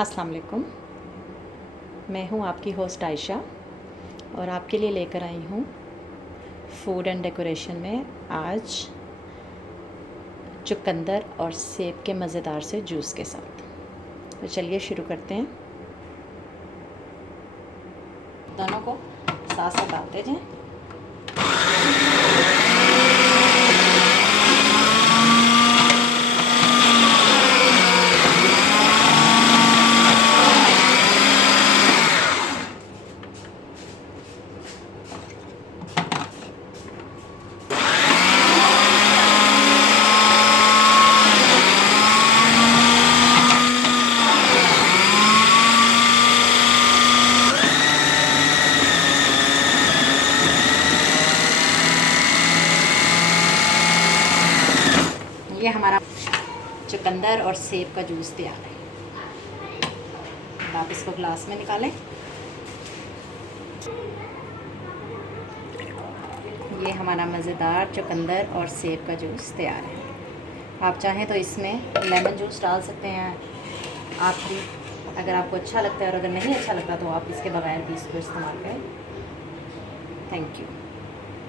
अस्सलाम वालेकुम। मैं हूँ आपकी होस्ट आयशा और आपके लिए लेकर आई हूँ फूड एंड डेकोरेशन में आज चुकंदर और सेब के मज़ेदार से जूस के साथ। तो चलिए शुरू करते हैं। दोनों को साथ साथ डालते जाएं। ये हमारा चुकंदर और सेब का जूस तैयार है। अब आप इसको ग्लास में निकालें। ये हमारा मज़ेदार चुकंदर और सेब का जूस तैयार है। आप चाहें तो इसमें लेमन जूस डाल सकते हैं आप भी, अगर आपको अच्छा लगता है, और अगर नहीं अच्छा लगता तो आप इसके बगैर भी इसको इस्तेमाल करें। Thank you.